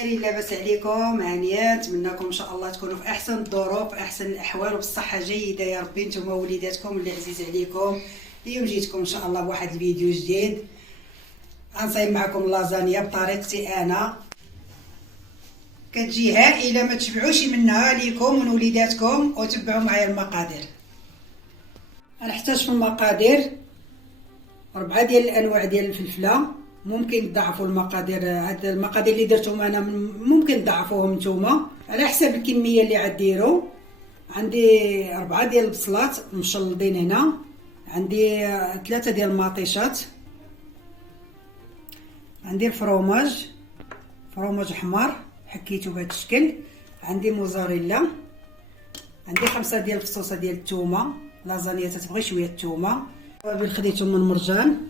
خير، لاباس عليكم؟ هانيه، نتمنىكم ان شاء الله تكونوا في احسن الظروف، احسن الاحوال، وبالصحه جيده يا ربي نتوما ووليداتكم اللي عزيز عليكم. اليوم جيتكم ان شاء الله بواحد الفيديو جديد. غنصايب معكم لازانيا بطريقتي انا، كتجي هائله ما تشبعوش منها ليكم ولوليداتكم، وتبعوا معايا المقادير. غنحتاج في المقادير 4 ديال الانواع ديال الفلفله. ممكن تضاعفوا المقادير، هاد المقادير اللي درتهم انا ممكن تضاعفوهم نتوما على حسب الكميه اللي غديروا. عندي 4 ديال البصلات مشلضين هنا، عندي 3 ديال المطيشات، عندي الفرomage حمار حكيته بهذا الشكل، عندي موزاريلا، عندي 5 ديال الفصوصه ديال الثومه. لازانيا تتبغي شويه الثومه. توابل خديتهم من مرجان،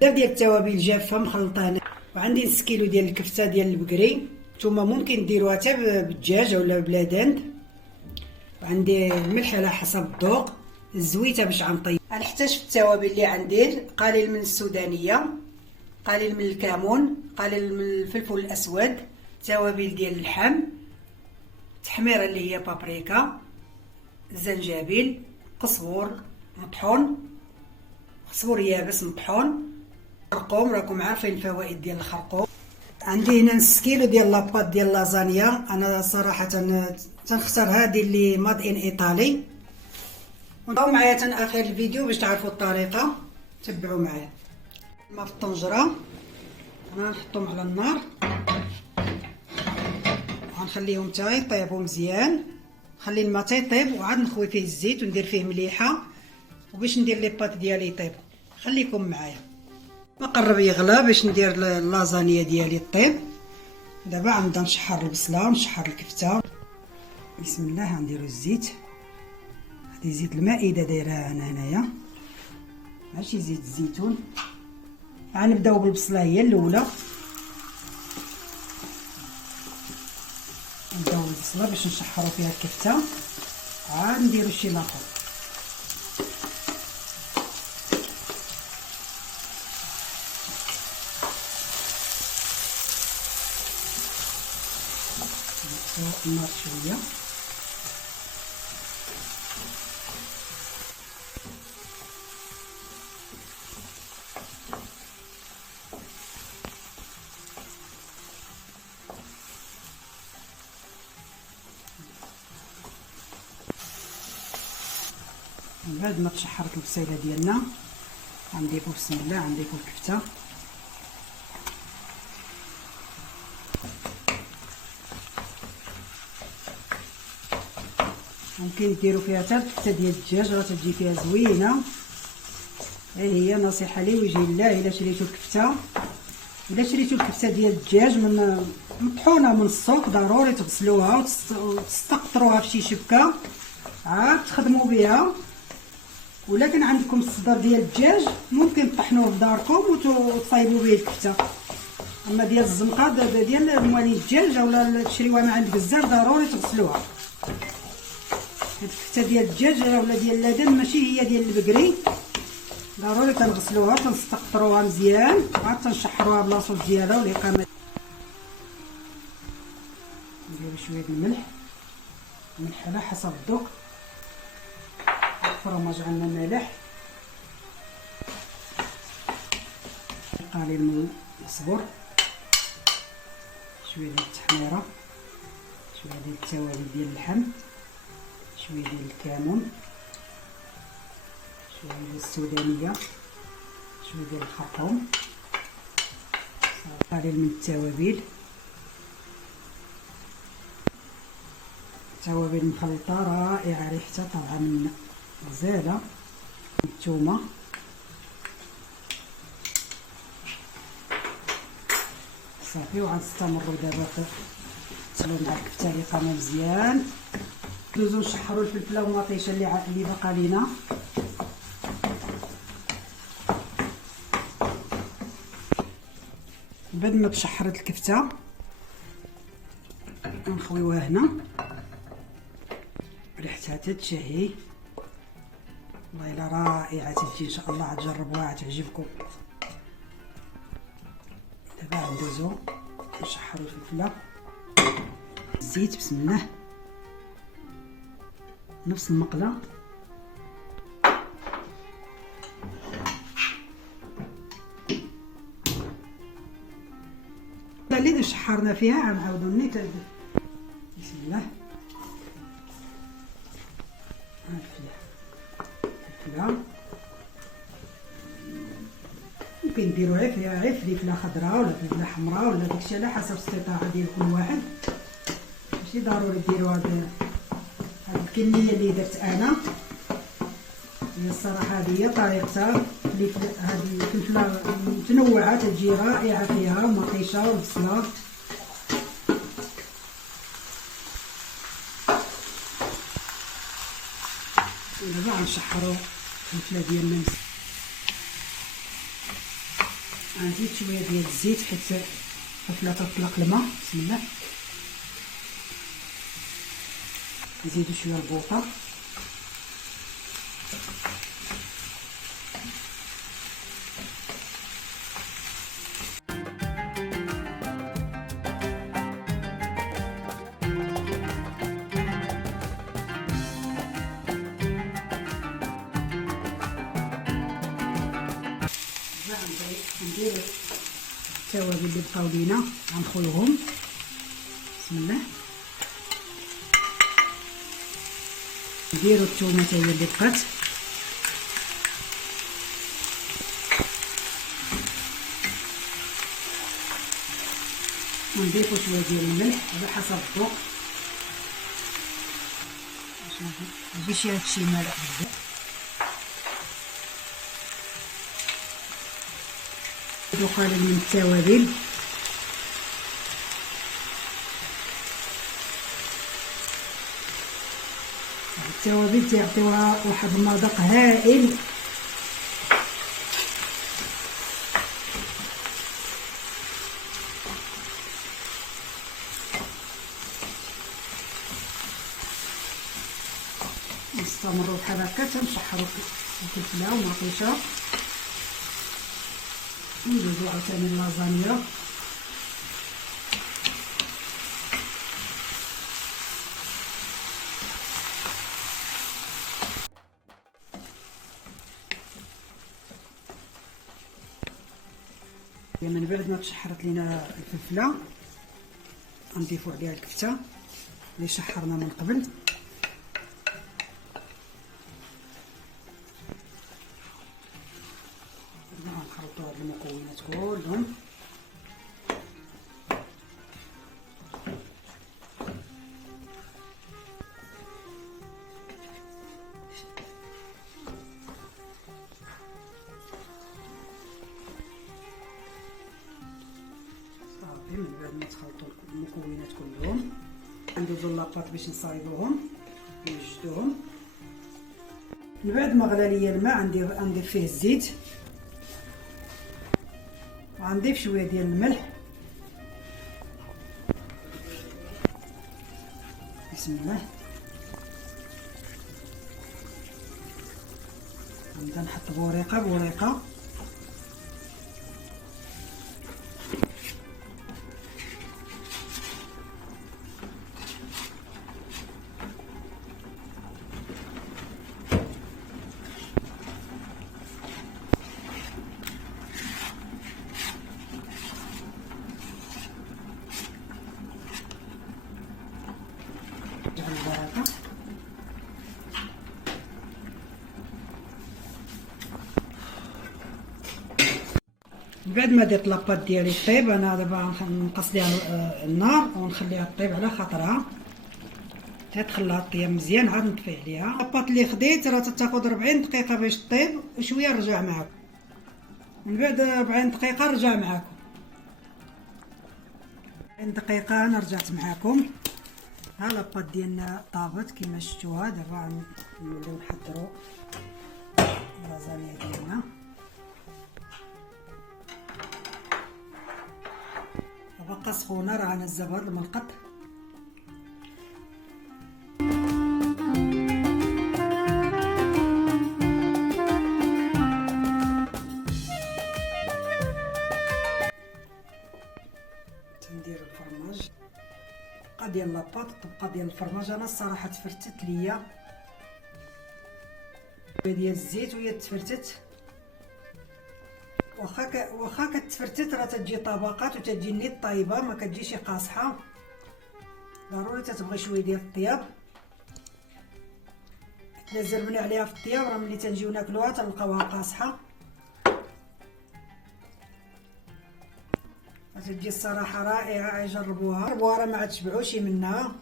بزاف ديال التوابل جافه مخلطه هنا، وعندي نص كيلو ديال الكفته ديال البقري. نتوما ممكن ديروها حتى بالدجاج ولا بلا دند. وعندي الملح على حسب الذوق، الزويته باش غنطيب. غنحتاج في التوابل اللي غندير قليل من السودانيه، قليل من الكمون، قليل من الفلفل الاسود، توابل ديال اللحم، تحميره اللي هي بابريكا، الزنجبيل، قزبور مطحون، قزبور يابس مطحون، خرقوم. راكم عارفين الفوائد ديال الخرقوم. عندي هنا نص كيلو ديال لاباط ديال لازانيا. انا صراحه تنختار هذه اللي ماد ان ايطالي. بقاو معايا حتى اخر الفيديو باش تعرفوا الطريقه، تبعوا معايا. الماء في الطنجره انا نحطهم على النار، غنخليهم حتى يطيبوا مزيان. نخلي الماء يطيب وعاد نخوي فيه الزيت وندير فيه مليحه، وباش ندير لي بات ديالي يطيبوا. خليكم معايا، ما قرب يغلى باش ندير اللازانيا ديالي طيب. دابا غنبدا نشحر البصله ونشحر الكفته. بسم الله. غنديروا الزيت، هذه زيت المائده دايرها انا هنايا، ماشي زيت الزيتون. غنبداو بالبصله هي الاولى، نبداو بالبصله باش نشحروا فيها الكفته، عاد نديروا شي لاخر. النار شويه، من بعد ما تشحرت البصيله ديالنا غنضيفو بسم الله، غنضيفو الكفته. ممكن ديروا فيها حتى الكفته ديال الدجاج، راه تجي فيها زوينه. هي نصيحه لي وجه الله، الا شريتو الكفته ديال الدجاج من مطحونه من السوق، ضروري تغسلوها وتستقطروها في شي شبكه عاد تخدموا بها. ولكن عندكم الصدر ديال الدجاج ممكن تطحنوه في داركم وتصايبوا به الكفته. اما ديال الزنقه ديال موالين الدجاج ولا تشريوها من عند الجزار ضروري تغسلوها. الكفته ديال الدجاج ولا ديال اللدن ماشي هي ديال البقري، ضروري تنغسلوها تنستقطروها مزيان، عاد تنشحروها بلاصوص ديالها والاقامه. نديرو شويه الملح على حسب الذوق. الفرماج عندنا مالح، قليل من الصبر، شويه ديال التحميره، شويه ديال التوابل ديال اللحم، شويه ديال الكمون، شويه ديال السودانيه، شويه ديال الخرقوم، قليل من التوابل، توابل مخلطه رائعه، ريحتها طالعه من غزاله. الثومه، صافي. وغنستمروا دابا نغسلوا مع الكفته اللي قامه مزيان. ندوزو نشحروا الفلفله والمطيشه اللي باقا لينا. بعد ما تشحرت الكفته نخويوها هنا، ريحتها تتشهي والله الا رائعه تجي ان شاء الله. تجربوها تعجبكم. دابا ندوزو نشحروا الفلفله، الزيت بسم الله، نفس المقله. اللي شحرنا فيها غنعاودو نيت بسم الله. الفلفله ممكن نديرو غير فلفله خضراء ولا فلفله حمراء ولا داكشي على حسب الاستطاعه ديال كل واحد، ماشي ضروري ديرو هاد الكميه اللي درت انا. هي الصراحه هذه هي طريقتها. هذه الفلفله متنوعه تجي رائعه فيها، مقيشه وبصله. دابا غنشحروا الفلفله ديالنا، غنزيد شويه ديال الزيت حيت الفلفله تطلق الماء. بسم الله. نزيدو شويه البوطه، ندير التوابل اللي بقاو لينا غنخويهم. بسم الله. نديرو الثومه حتى هي اللي بقات، ونضيفو شويه ديال الملح على حسب الذوق باش هادشي مالح بزاف. قليل من التوابل، التوابل تيعطيوها واحد المذاق هائل. نستمروا بحال هكا تنشحروا الفلفله ومطيشه، ندوزو عاوتاني اللازانيا. من بعد ما تشحرت لينا الفلفله غنضيفو عليها الكفته اللي شحرنا من قبل. غنخلطو هاد المكونات كلهم. صافي من بعد ما تخلطوا المكونات كلهم ندوزو لاباط باش نصايبوهم ونجدوهم. من بعد ما غلا ليا الماء غنضيف فيه الزيت، وغنضيف شويه ديال الملح. بسم الله. نبدا نحط بوريقه بوريقه. البركه. بعد ما درت لاباط ديالي طيب، انا دابا نقص ليها النار ونخليها طيب على خاطرها حتى تخليها طيب مزيان، عاد نطفي عليها. لاباط اللي خديت راه تاخذ 40 دقيقه باش طيب، وشويه نرجع معكم. من بعد 40 دقيقه نرجع معكم. 40 دقيقه انا رجعت معكم. ها لاباط ديالنا طابت كما شفتوها. دابا نوليو نحضروا اللازانيا ديالنا. باقا سخونه، راه نزل هاد الملقط. ديال لاباط الطبقه ديال الفرماج. انا الصراحه تفرتت ليا ديال الزيت وهي تفرتت. واخا كتفرتت راه تجي طبقات وتجي نيت طايبه، ما كتجيش قاصحه. ضروري تتبغي شويه ديال الطياب. الا زربنا عليها في الطياب راه ملي تنجيو ناكلوها تلقاوها قاصحه. تجي الصراحه رائعه، جربوها راه ما تشبعوش منها.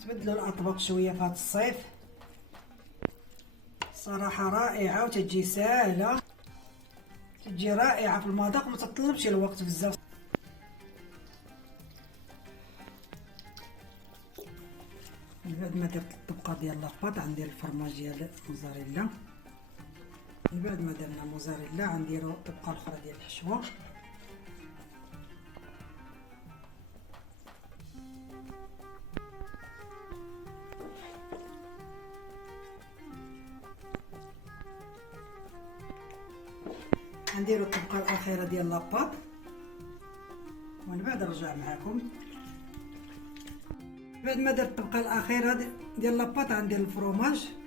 تبدلوا الاطباق شويه في هذا الصيف، صراحه رائعه وتجي ساهله، تجي رائعه في المذاق وما تطلبش الوقت بزاف. من بعد ما درت الطبقه ديال لاباط غندير الفرماج ديال الموزاريلا. من بعد ما درنا موزاريلا غنديرو الطبقه الاخرى ديال الحشوه. غنديرو الطبقه الاخيره ديال لاباط ومن بعد نرجع معكم. بعد ما درت الطبقه الاخيره ديال لاباط غندير الفرomage.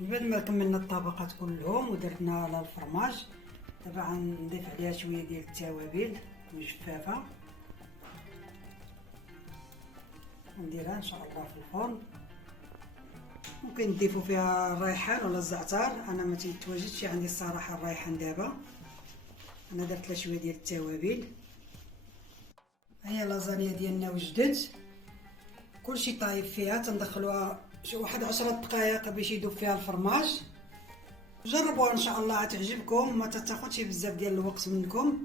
من بعد ما كملنا الطبقات كلهم ودرنا على الفرماج، دابا غنضيف عليها شويه ديال التوابل مجففه. نديرها ان شاء الله في الفرن. ممكن تضيفوا فيها الريحان ولا الزعتر، انا ما تيتواجدش عندي الصراحه الريحان دابا. انا درت لها شويه ديال التوابل. هي لازانيا ديالنا وجدت، كلشي طايب فيها. تندخلوها شي واحد 10 دقائق باش يذوب فيها الفرماج. جربوها ان شاء الله تعجبكم، ما تاخذش بزاف ديال الوقت منكم.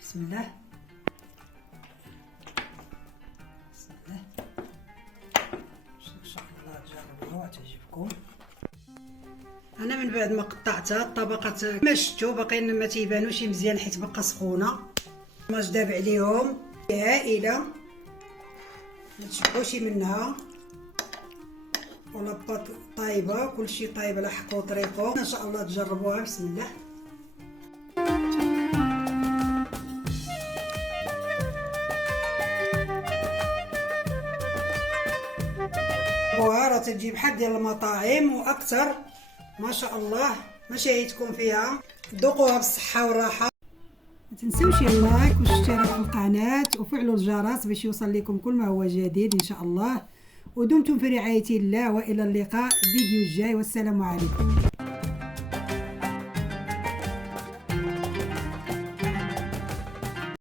بسم الله بسم الله. ان شاء الله تجربوها وتعجبكم. انا من بعد ما قطعتها الطبقات ما شفتو باقيين ما تيبانوش مزيان حيت بقى سخونه. الفرماج داب عليهم هائله، ما تشبعوش منها. ولاباط طايبه، كلشي طايب على حق وطريقه. ان شاء الله تجربوها. بسم الله. راه تجي بحال ديال المطاعم واكثر ما شاء الله. ما شهيتكم فيها، ذوقوها بالصحه والراحه. ما تنسوش اللايك والاشتراك في القناه وفعلوا الجرس باش يوصل لكم كل ما هو جديد ان شاء الله. ودمتم في رعاية الله، وإلى اللقاء فيديو الجاي، والسلام عليكم.